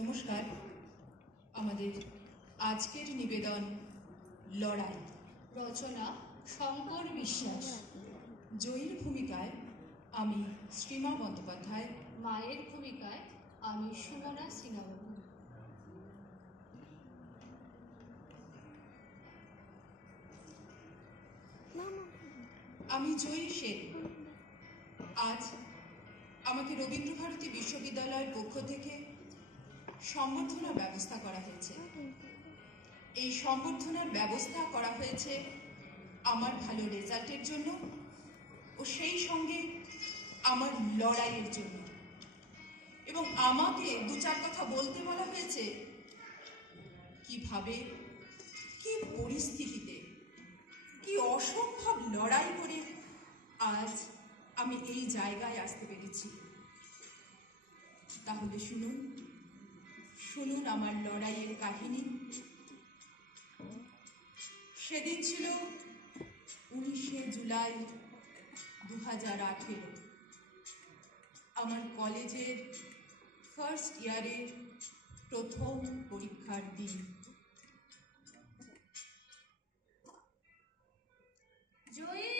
নমস্কার। আমাদের আজকের নিবেদন লড়াই, রচনা শঙ্কর বিশ্বাস, জয়ীর ভূমিকায় আমি শ্রীমা বন্দ্যোপাধ্যায়, মায়ের ভূমিকায় আমি সুমনা সিংহাবাবু। আমি জয়ী সেন। আজ আমাকে রবীন্দ্রভারতী বিশ্ববিদ্যালয়ের পক্ষ থেকে সম্বর্ধনার ব্যবস্থা করা হয়েছে। এই সম্বর্ধনার ব্যবস্থা করা হয়েছে আমার ভালো রেজাল্টের জন্য ও সেই সঙ্গে আমার লড়াইয়ের জন্য, এবং আমাকে দু চার কথা বলতে বলা হয়েছে কিভাবে, কি পরিস্থিতিতে, কি অসম্ভব লড়াই করে আজ আমি এই জায়গায় আসতে পেরেছি। তাহলে শুনুন শুনুন আমার লড়াইয়ের কাহিনী। সেদিন ছিল 19শে জুলাই 2018। আমার কলেজের ফার্স্ট ইয়ারের প্রথম পরীক্ষার দিন। জয়ী,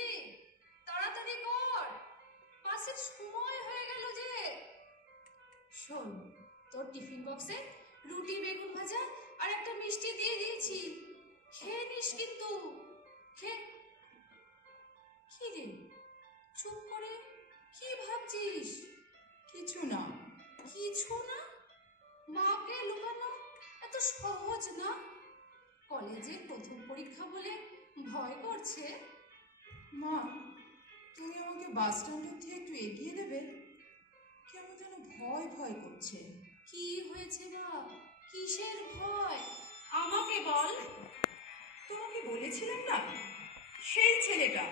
তাড়াতাড়ি কর, বাসের সময় হয়ে গেল যে। শোন, তোর টিফিন বক্সে রুটি, বেগুন ভাজা আর একটা মিষ্টি দিয়ে দিয়েছি, খেয়ে নিস কিন্তু। কি রে, চুপ করে কি ভাবছিস? কিছু না। কিছু না? মাকে লুকানো এত সহজ না। কলেজের প্রথম পরীক্ষা বলে ভয় করছে। মা, তুমি আমাকে বাস স্ট্যান্ড অব্দি একটু এগিয়ে দেবে? কেমন যেন ভয় ভয় করছে। কি হয়েছে মা? কিসের ভয় আমাকে বল। তোমাকে বলেছিলাম না, সেই ছেলেটা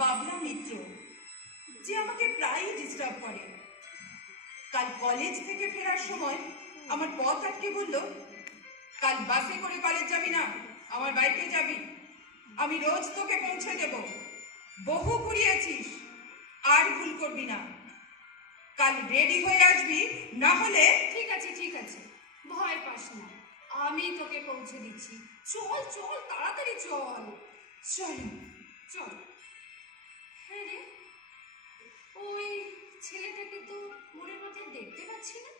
বাবলা মিত্র, যে আমাকে প্রায়ই ডিস্টার্ব করে, কাল কলেজ থেকে ফেরার সময় আমার পথ আটকে বলল, কাল বাসে করে কলেজ যাবি না, আমার বাইকে যাবি, আমি রোজ তোকে পৌঁছে দেব, বহু ঘুরিয়েছিস, আর ভুল করবি না, কাল রেডি হয়ে আসবি, না হলে। ঠিক আছে ঠিক আছে, ভয় পাস না, আমি তোকে পৌঁছে দিচ্ছি। চল চল, তাড়াতাড়ি চল। চল চল। হ্যাঁ রে, ওই ছেলেটাকে তো মনের মাথায় দেখতে পাচ্ছি না।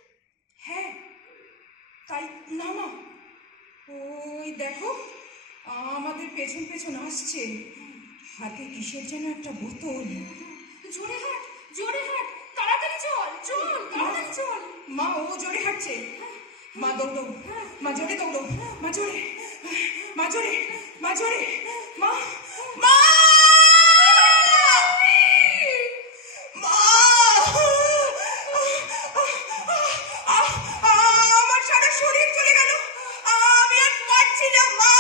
হ্যাঁ, তাই নামা, ওই দেখো আমাদের পেছন পেছন আসছে, হাতে কিসের যেন একটা বোতল। জোরে হাঁট, জোরে হাঁট, তাড়াতাড়ি চল চল, তাড়াতাড়ি চল। মা, ও জোরে হাঁটছে। মা দৌড়ো, মা জোরে দৌড়ো, মা জোরে, মা জোরে, মা জোরে, মা মা আমার সারা শরীর চলে গেল, আমি আর পারছি না মা,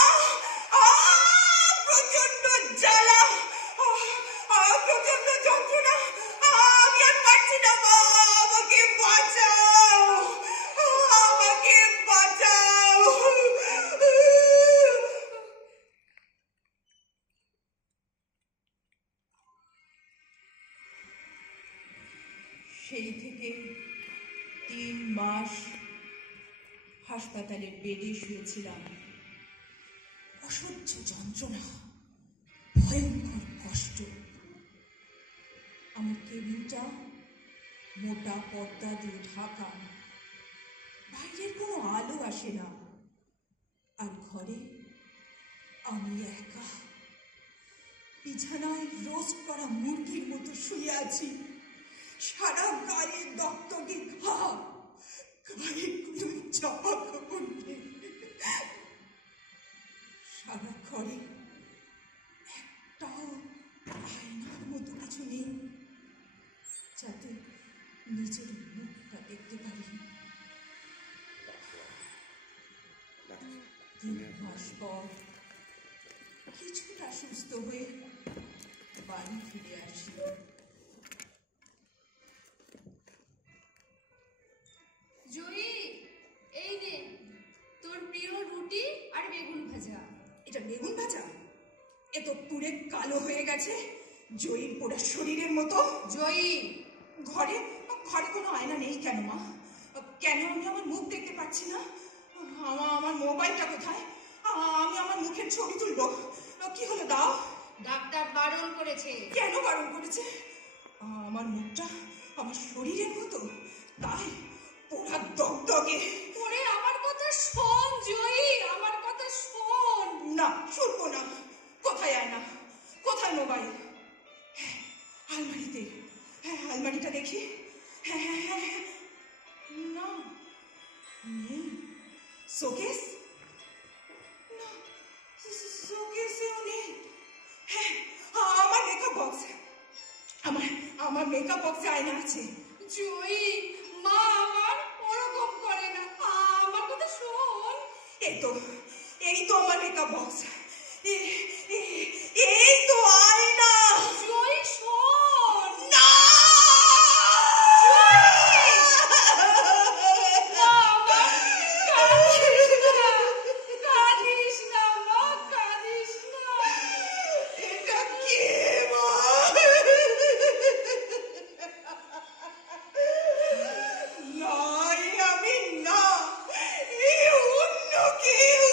প্রচন্ড জ্বালা, প্রচন্ড যন্ত্রণা, আমি আর পারছি না মা, আমাকে বাঁচাও, আমাকে বাঁচাও। সেই থেকে 3 মাস হাসপাতালের বেডে শুয়েছিলাম। অসহ্য যন্ত্রণা, ভয়ঙ্কর কষ্ট। আমার কেবিনটা মোটা পর্দা দিয়ে ঢাকা, বাইরের কোনো আলো আসে না, আর ঘরে আমি একা বিছানায় রোস্ট করা মুরগির মতো শুয়ে আছি। সারা গায়ে দগদগে ঘা, গায়ে কোনো জামা কাপড় নেই, সারা ঘরে একটাও আয়নার মতো কিছু নেই যাতে নিজের মুখটা দেখতে পারি। 3 মাস পর কিছুটা সুস্থ হয়ে বাড়ি ফিরে আসি। জয়ী, এই নে তোর প্রিয় রুটি আর বেগুন ভাজা। এটা বেগুন ভাজা? এ তো পুড়ে কালো হয়ে গেছে, জয়ীর পোড়া শরীরের মতো। জয়ী, ঘরে ঘরে কোনো আয়না নেই কেন মা? কেন আমি আমার মুখ দেখতে পাচ্ছি না? আমার মোবাইলটা কোথায়? আমি আমার মুখের ছবি তুলবো। কি হলো, দাও। ডাক্তার বারণ করেছে। কেন বারণ করেছে? আমার মুখটা আমার শরীরের মতো, তাই পোড়া দগদগে। ওরে আমার কথা শোন জয়ী, আমার কথা শোন। না, শুনবো না। কোথায় আয়না, কোথায় মোবাইল? আলমারিতে। হ্যাঁ, আলমারিটা দেখি। হ্যাঁ হ্যাঁ হ্যাঁ হ্যাঁ। না, নেই। শোকেস? না, শোকেসেও নেই। হ্যাঁ, আমার মেকআপ বক্স। আমার মেকআপ বক্সে আয়না আছে। জয়ী, মা আমার ওরকম করে না, আমার কথা শোন। এই তো আমার মেকআপ বক্স। এই তো আয়না। জয়ী শোন। না, কাঁদিস না মা, কাঁদিস না। এটা কে মা? নাই, আমি না, এই অন্য কেউ।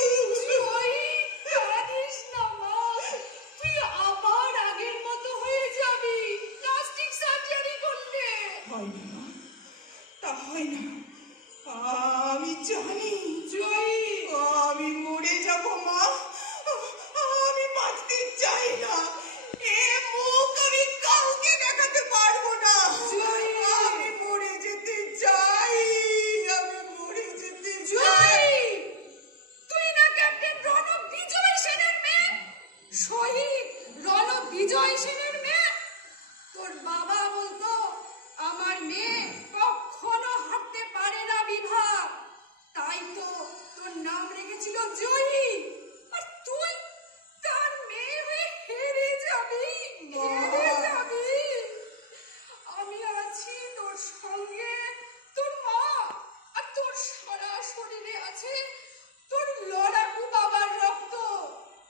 জয়ী, কাঁদিস না মা, তুই আবার আগের মতো হয়ে যাবি প্লাস্টিক সার্জারি করলে। হয় না মা, তা হয় না। আমি জানি জয়ী, আমি মরে যাব মা। আমি বাঁচতে চাই না। এ মুখ আমি কাউকে দেখাতে পারবো না। জয়ী! আমি মরে যেতে চাই। আমি মরে যেতে চাই। জয়ী, তুই না ক্যাপ্টেন রণব বিজয় সেনের মেয়ে, শহীদ রণব বিজয় সেনের মেয়ে। তোর বাবা বলতো আমার মেয়ে কখনো হাঁটতে পারে না বিভাগ, তাই তো তোর নাম রেখেছিল জয়ী। আর তুই তার মেয়ে হয়ে হেরে যাবি, হেরে যাবি। আমি আছি তোর সঙ্গে, তোর মা, আর তোর সারা শরীরে আছে তোর লড়াকু বাবার রক্ত।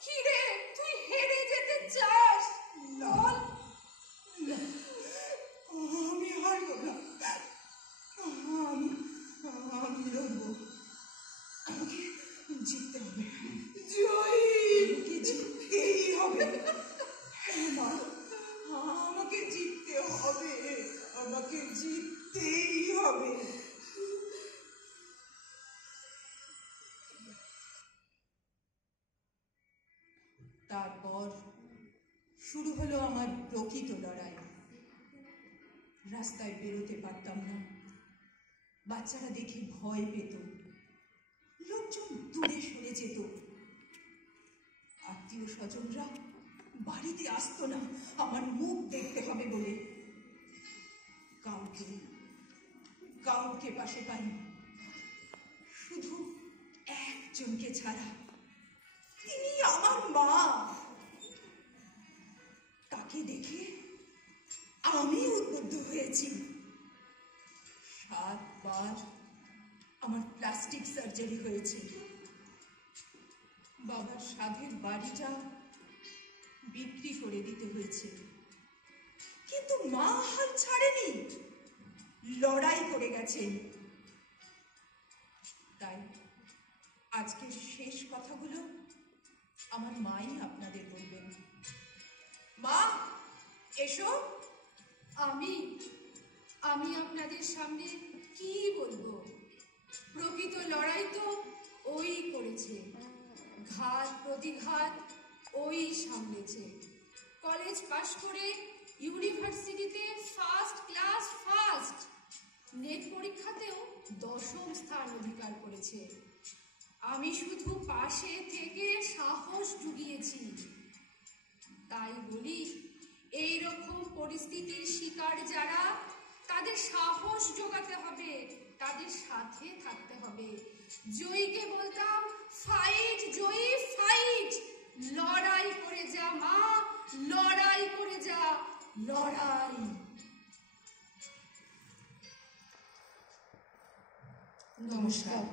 কি রে, তুই হেরে যেতে চাস? বল। আমি হারবো না। আমি লড়বো। আমাকে জিততে হবে। জয়ী, আমাকে জিততেই হবে। হ্যাঁ মা, আমাকে জিততে হবে। আমাকে জিততেই হবে। তারপর শুরু হলো আমার প্রকৃত লড়াই। রাস্তায় বেরোতে পারতাম না। বাচ্চারা দেখে ভয় পেত, লোকজন দূরে সরে যেত। আত্মীয় স্বজনরা বাড়িতে আসতো না আমার মুখ দেখতে হবে বলে। কাউকে কাউকে পাশে পাইনি, শুধু একজনকে ছাড়া। তিনি আমার মা। তাকে দেখে আমি উদ্বুদ্ধ হয়েছি। 7 বার আমার প্লাস্টিক সার্জারি হয়েছে। বাবার সাধের বাড়িটা বিক্রি করে দিতে হয়েছে, কিন্তু মা হাল ছাড়েনি, লড়াই করে গেছেন। তাই আজকের শেষ কথাগুলো আমার মাই আপনাদের বলবেন। মা, এসো। আমি আপনাদের সামনে কি বলবো? প্রকৃত লড়াই তো ওই করেছে, ঘাত প্রতিঘাত ওই সামলেছে। কলেজ পাশ করে ইউনিভার্সিটিতে ফার্স্ট ক্লাস ফার্স্ট, নেট পরীক্ষাতেও 10ম স্থান অধিকার করেছে। আমি শুধু পাশে থেকে সাহস জুগিয়েছি। তাই বলি, এইরকম পরিস্থিতির শিকার যারা, তাদের সাহস জোগাতে হবে, তাদের সাথে থাকতে হবে। জয়ীকে বলতাম, ফাইট জয়ী, ফাইট। লড়াই করে যা মা, লড়াই করে যা, লড়াই। নমস্কার।